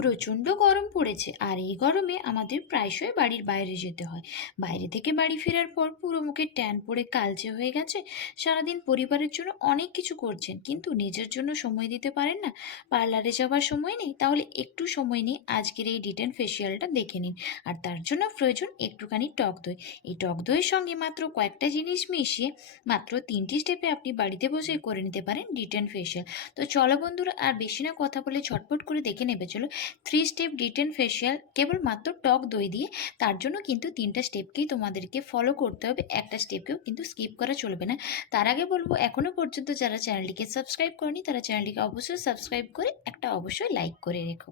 প্রচণ্ড গরম পড়েছে আর এই গরমে আমাদের প্রায়শই বাড়ির বাইরে যেতে হয়। বাইরে থেকে বাড়ি ফেরার পর পুরো মুখে ট্যান পড়ে কালচে হয়ে গেছে। সারাদিন পরিবারের জন্য অনেক কিছু করছেন কিন্তু নিজের জন্য সময় দিতে পারেন না। পার্লারে যাওয়ার সময় নেই, তাহলে একটু সময় নিয়ে আজকের এই ডিটেন ফেসিয়ালটা দেখে নিন। আর তার জন্য প্রয়োজন একটুখানি টক দই। এই টক দইয়ের সঙ্গে মাত্র কয়েকটা জিনিস মিশিয়ে মাত্র 3টি স্টেপে আপনি বাড়িতে বসে করে নিতে পারেন ডিটেন ফেসিয়াল। তো চলো বন্ধুরা, আর বেশি না কথা বলে ঝটপট করে দেখে নেবে চলো 3 স্টেপ ডিটেন ফেসিয়াল কেবলমাত্র টক দই দিয়ে। তার জন্য কিন্তু 3টা স্টেপকেই তোমাদেরকে ফলো করতে হবে, একটা স্টেপকেও কিন্তু স্কিপ করা চলবে না। তার আগে বলবো, এখনও পর্যন্ত যারা চ্যানেলটিকে সাবস্ক্রাইব করেনি তারা চ্যানেলটিকে অবশ্যই সাবস্ক্রাইব করে একটা অবশ্যই লাইক করে রেখো।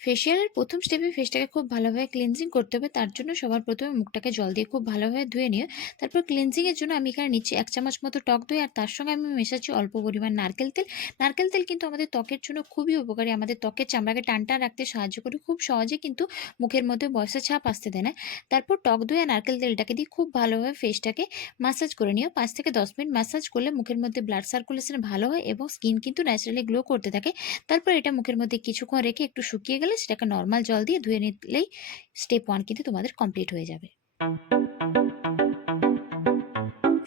ফেসিয়ালের প্রথম স্টেপে ফেসটাকে খুব ভালোভাবে ক্লিনজিং করতে হবে। তার জন্য সবার প্রথমে মুখটাকে জল দিয়ে খুব ভালোভাবে ধুয়ে নিও। তারপর ক্লিনজিংয়ের জন্য আমি এখানে নিচ্ছি 1 চামচ মতো টক দই, আর তার সঙ্গে আমি মেশাচ্ছি অল্প পরিমাণ নারকেল তেল। নারকেল তেল কিন্তু আমাদের ত্বকের জন্য খুবই উপকারী, আমাদের ত্বকের চামড়াকে টান টান রাখতে সাহায্য করে, খুব সহজে কিন্তু মুখের মধ্যে বয়সের ছাপ আসতে দেয় না। তারপর টক দই আর নারকেল তেলটাকে দিয়ে খুব ভালোভাবে ফেসটাকে মাসাজ করে নিও। 5 থেকে 10 মিনিট মাসাজ করলে মুখের মধ্যে ব্লাড সার্কুলেশন ভালো হয় এবং স্কিন কিন্তু ন্যাচারালি গ্লো করতে থাকে। তারপর এটা মুখের মধ্যে কিছুক্ষণ রেখে একটু শুকিয়ে গেলে সেটাকে নর্মাল জল দিয়ে ধুয়ে নিলেই স্টেপ 1 কিন্তু তোমাদের কমপ্লিট হয়ে যাবে।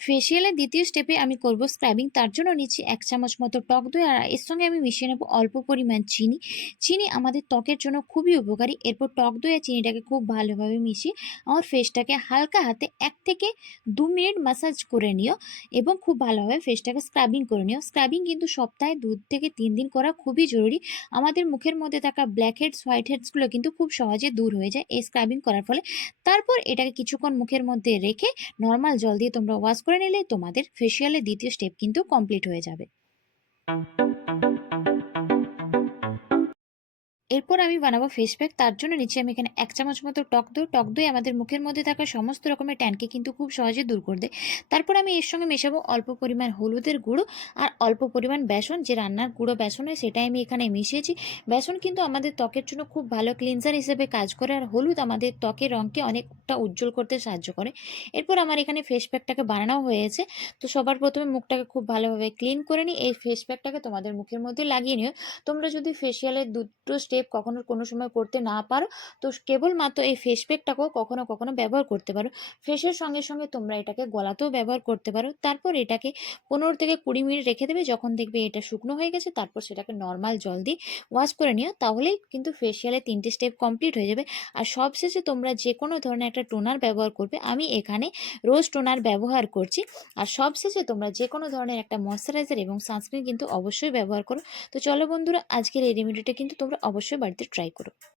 ফেসিয়ালের দ্বিতীয় স্টেপে আমি করব স্ক্রাবিং। তার জন্য নিচ্ছি 1 চামচ মতো টক দই, আর এর সঙ্গে আমি মিশিয়ে নেব অল্প পরিমাণ চিনি। চিনি আমাদের ত্বকের জন্য খুবই উপকারী। এরপর টক দই আর চিনিটাকে খুব ভালোভাবে মিশিয়ে আমার ফেসটাকে হালকা হাতে 1 থেকে 2 মিনিট ম্যাসাজ করে নিও এবং খুব ভালোভাবে ফেসটাকে স্ক্রাবিং করে নিও। স্ক্রাবিং কিন্তু সপ্তাহে 2 থেকে 3 দিন করা খুবই জরুরি। আমাদের মুখের মধ্যে থাকা ব্ল্যাক হেডস, হোয়াইট হেডসগুলো কিন্তু খুব সহজে দূর হয়ে যায় এই স্ক্রাবিং করার ফলে। তারপর এটাকে কিছুক্ষণ মুখের মধ্যে রেখে নর্মাল জল দিয়ে তোমরা ওয়াশ করে নিলে তোমাদের ফেসিয়ালের দ্বিতীয় স্টেপ কিন্তু কমপ্লিট হয়ে যাবে। এরপর আমি বানাবো ফেস প্যাক। তার জন্য নিচ্ছি আমি এখানে 1 চামচ মতো টক দই। টক দই আমাদের মুখের মধ্যে থাকা সমস্ত রকমের ট্যানকে কিন্তু খুব সহজে দূর করে দেয়। তারপর আমি এর সঙ্গে মেশাবো অল্প পরিমাণ হলুদের গুঁড়ো আর অল্প পরিমাণ বেসন। যে রান্নার গুঁড়ো বেসন হয় সেটাই আমি এখানে মিশিয়েছি। বেসন কিন্তু আমাদের ত্বকের জন্য খুব ভালো ক্লিনজার হিসেবে কাজ করে, আর হলুদ আমাদের ত্বকের রঙকে অনেকটা উজ্জ্বল করতে সাহায্য করে। এরপর আমার এখানে ফেস প্যাকটাকে বানানো হয়েছে। তো সবার প্রথমে মুখটাকে খুব ভালোভাবে ক্লিন করে নিই। এই ফেস প্যাকটাকে তোমাদের মুখের মধ্যে লাগিয়ে নিও। তোমরা যদি ফেসিয়ালের দুটো স্টেপ কখনো কোনো সময় করতে না পারো, তো কেবলমাত্র এই ফেস প্যাকটাকেও কখনো কখনো ব্যবহার করতে পারো। ফেসের সঙ্গে সঙ্গে তোমরা এটাকে গলাতেও ব্যবহার করতে পারো। তারপর এটাকে 15 থেকে 20 মিনিট রেখে দেবে। যখন দেখবে এটা শুকনো হয়ে গেছে, তারপর সেটাকে নর্মাল জল দিয়ে ওয়াশ করে নিও। তাহলেই কিন্তু ফেসিয়ালের 3টে স্টেপ কমপ্লিট হয়ে যাবে। আর সবশেষে তোমরা যে কোনো ধরনের একটা টোনার ব্যবহার করবে। আমি এখানে রোজ টোনার ব্যবহার করছি। আর সবশেষে তোমরা যে কোনো ধরনের একটা ময়শ্চারাইজার এবং সানস্ক্রিন কিন্তু অবশ্যই ব্যবহার করো। তো চলো বন্ধুরা, আজকের এই রেমেডিটা কিন্তু তোমরা অবশ্যই বাড়িতে ট্রাই করো।